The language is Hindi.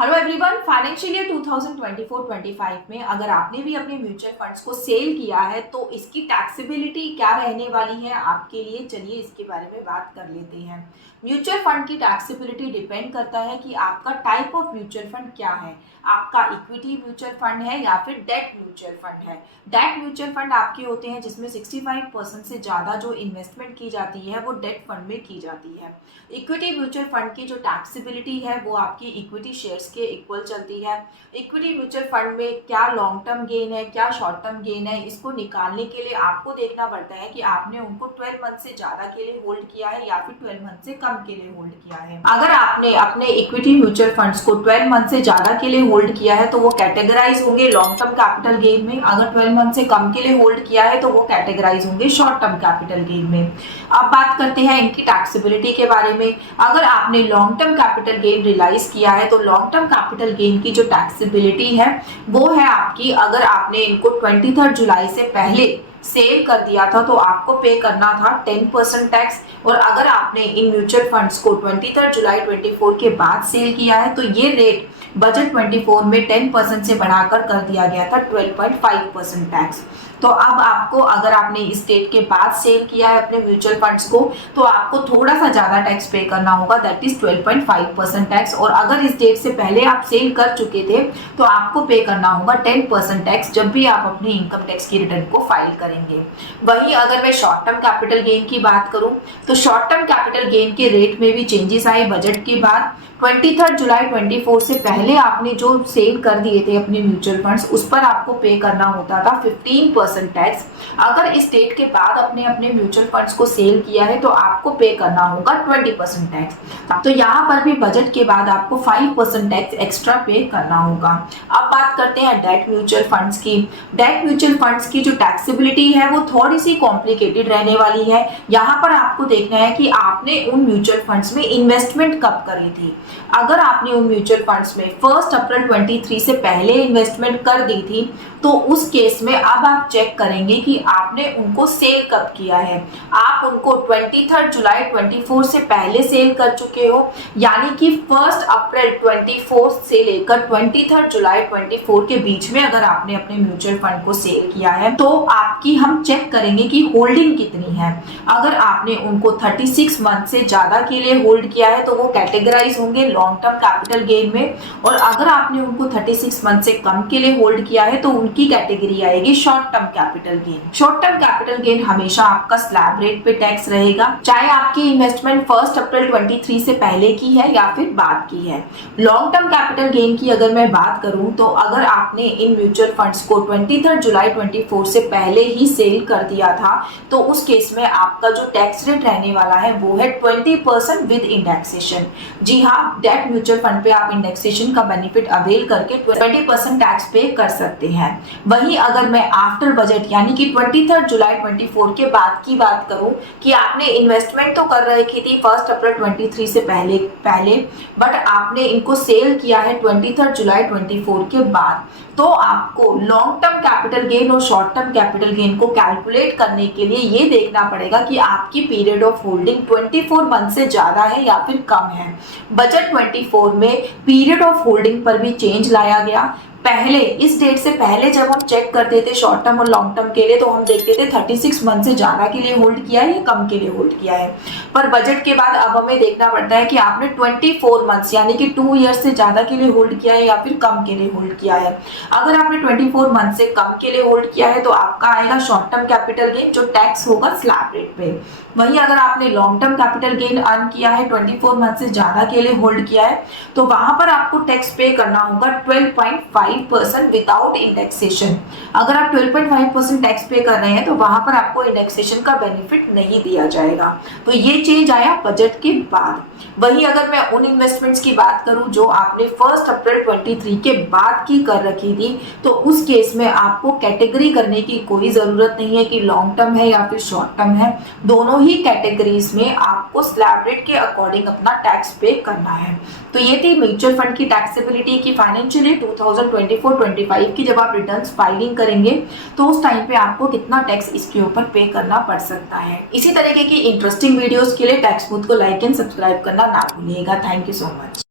हेलो एवरीवन, फाइनेंशियल ईयर 2024-25 में अगर आपने भी अपने म्यूचुअल फंड्स को सेल किया है तो इसकी टैक्सेबिलिटी क्या रहने वाली है आपके लिए, चलिए इसके बारे में बात कर लेते हैं। म्यूचुअल फंड की टैक्सेबिलिटी डिपेंड करता है कि आपका टाइप ऑफ म्यूचुअल फंड क्या है। आपका इक्विटी म्यूचुअल फंड है या फिर डेट म्यूचुअल फंड है। डेट म्यूचुअल फंड आपके होते हैं जिसमें 65% से ज़्यादा जो इन्वेस्टमेंट की जाती है वो डेट फंड में की जाती है। इक्विटी म्यूचुअल फंड की जो टैक्सेबिलिटी है वो आपकी इक्विटी शेयर्स के इक्वल चलती है। इक्विटी म्यूचुअल फंड में क्या लॉन्ग टर्म गेन है, क्या शॉर्ट टर्म गेन है, इसको निकालने के लिए आपको देखना पड़ता है कि आपने उनको 12 मंथ से ज़्यादा के लिए होल्ड किया है या फिर 12 मंथ से कम के लिए होल्ड किया है। अगर आपने अपने इक्विटी म्यूचुअल फंड्स को 12 मंथ से ज़्यादा के लिए होल्ड किया है तो वो कैटेगराइज होंगे लॉन्ग टर्म कैपिटल गेन में। अगर 12 मंथ से कम के लिए होल्ड किया है तो वो कैटेगराइज होंगे शॉर्ट टर्म कैपिटल गेन में। अब बात करते हैं इनकी टैक्सेबिलिटी के बारे में। अगर आपने long term capital gain realise किया है तो लॉन्ग टर्म कैपिटल गेन की जो टैक्सेबिलिटी है वो है आपकी, अगर आपने इनको 23 जुलाई से पहले सेल कर दिया था तो आपको पे करना था 10% टैक्स, और अगर आपने इन म्यूचुअल फंड्स को 23 जुलाई 24 के बाद सेल किया है तो ये रेट बजट 24 में 10% से बढ़ाकर कर दिया गया था 12.5% टैक्स। तो अब आपको, अगर आपने इस डेट के बाद सेल किया है अपने म्यूचुअल फंड्स को तो आपको थोड़ा सा ज़्यादा टैक्स पे करना होगा, दैट इज 12.5% टैक्स। और अगर इस डेट से पहले आप सेल कर चुके थे तो आपको पे करना होगा 10% टैक्स जब भी आप अपनी इनकम टैक्स की रिटर्न को फाइल करेंगे। वहीं अगर मैं शॉर्ट टर्म कैपिटल गेन की बात करूं तो शॉर्ट टर्म कैपिटल गेन के रेट में भी चेंजेस आए बजट के बाद। 23 जुलाई 24 से पहले आपने जो सेल कर दिए थे अपने म्यूचुअल फंड्स उस पर आपको पे करना होता था 15% टैक्स। अगर इस डेट के बाद अपने अपने म्यूचुअल फंड्स को सेल किया है तो आपको पे करना होगा 20% टैक्स। तो यहाँ पर भी बजट के बाद आपको 5% टैक्स एक्स्ट्रा पे करना होगा। अब बात करते हैं डेट म्यूचुअल फंड्स की। डेट म्यूचुअल फंड्स की जो टैक्सेबिलिटी है वो थोड़ी सी कॉम्प्लिकेटेड रहने वाली है। यहाँ पर आपको देखना है कि आपने उन म्यूचुअल फंड्स में इन्वेस्टमेंट कब करी थी। अगर आपने उन म्यूचुअल फंड्स में 1 अप्रैल 23 से पहले इन्वेस्टमेंट कर दी थी तो उस केस में अब आप चेक करेंगे कि आपने उनको सेल कब किया है। आप उनको 23 जुलाई 24 से पहले सेल कर चुके हो, यानी कि 1 अप्रैल 24 से लेकर 23 जुलाई 24 के बीच में अगर आपने अपने म्यूचुअल फंड को सेल किया है तो आपकी हम चेक करेंगे कि होल्डिंग कितनी है। अगर आपने उनको 36 मंथ से ज़्यादा के लिए होल्ड किया है तो वो कैटेगराइज होंगे लॉन्ग टर्म कैपिटल गेन में, और अगर आपने उनको 36 मंथ से कम के लिए होल्ड किया है तो की कैटेगरी आएगी short term capital gain. Short term capital gain हमेशा आपका स्लैब रेट पे टैक्स रहेगा, चाहे आपकी इन्वेस्टमेंट 1 अप्रैल 23 से पहले की है या फिर बाद की है। लॉन्ग टर्म कैपिटल गेन की अगर मैं बात करूं तो अगर आपने इन म्यूचुअल फंड्स को 23 जुलाई 24 से पहले ही सेल कर दिया था तो उस केस में आपका जो टैक्स रेट रहने वाला है वो है 20% विद इंडेक्सेशन। जी हाँ, डेट म्यूचुअल फंड पे आप इंडेक्सेशन का बेनिफिट अवेल करके 20% टैक्स पे कर सकते हैं। वहीं अगर मैं आफ्टर बजट यानी कि 23 जुलाई 24 के बाद की बात करूं कि आपने इन्वेस्टमेंट तो कर रखी थी 1 अप्रैल 23 से पहले बट आपने इनको सेल किया है 23 जुलाई 24 के बाद, तो आपको लॉन्ग टर्म कैपिटल गेन और शॉर्ट टर्म कैपिटल गेन को कैलकुलेट करने के लिए ये देखना पड़ेगा कि आपकी पीरियड ऑफ होल्डिंग 24 मंथ से ज़्यादा है या फिर कम है। बजट 24 में पीरियड ऑफ होल्डिंग पर भी चेंज लाया गया। पहले इस डेट से पहले जब हम चेक करते थे शॉर्ट टर्म और लॉन्ग टर्म के लिए तो हम देखते थे 36 मंथ से ज़्यादा के लिए होल्ड किया है या कम के लिए होल्ड किया है, पर बजट के बाद अब हमें देखना पड़ता है कि आपने 24 मंथ्स यानी कि 2 ईयर्स से ज़्यादा के लिए होल्ड किया है या फिर कम के लिए होल्ड किया है। अगर आपने 24 मंथ से कम के लिए होल्ड किया है तो आपका आएगा शॉर्ट टर्म कैपिटल गेन जो टैक्स होगा स्लैब रेट पे। वहीं अगर आपने long term capital gain earn किया है 24 मंथ से ज़्यादा के लिए होल्ड किया है तो वहां पर आपको टैक्स पे करना होगा 12.5% विदाउट इंडेक्सेशन। अगर आप 12.5% टैक्स पे कर रहे हैं तो वहां पर आपको इंडेक्सेशन का बेनिफिट नहीं दिया जाएगा। तो ये चेंज आया बजट के बाद। वहीं अगर मैं उन इन्वेस्टमेंट्स की बात करूं जो आपने 1 अप्रैल 23 के बाद की कर रखी थी तो उस केस में आपको कैटेगरी करने की कोई ज़रूरत नहीं है कि लॉन्ग टर्म है या फिर शॉर्ट टर्म है। दोनों ही कैटेगरीज में आपको स्लैब रेट के अकॉर्डिंग अपना टैक्स पे करना है। तो ये थी म्यूचुअल फंड की टैक्सेबिलिटी की फाइनेंशियल ईयर 2024-25 की जब आप रिटर्न्स फाइलिंग करेंगे तो उस टाइम पे आपको कितना टैक्स इसके ऊपर पे करना पड़ सकता है। इसी तरीके की इंटरेस्टिंग वीडियोस के लिए टैक्स बूथ को लाइक एंड सब्सक्राइब करना ना भूलिएगा। Thank you so much.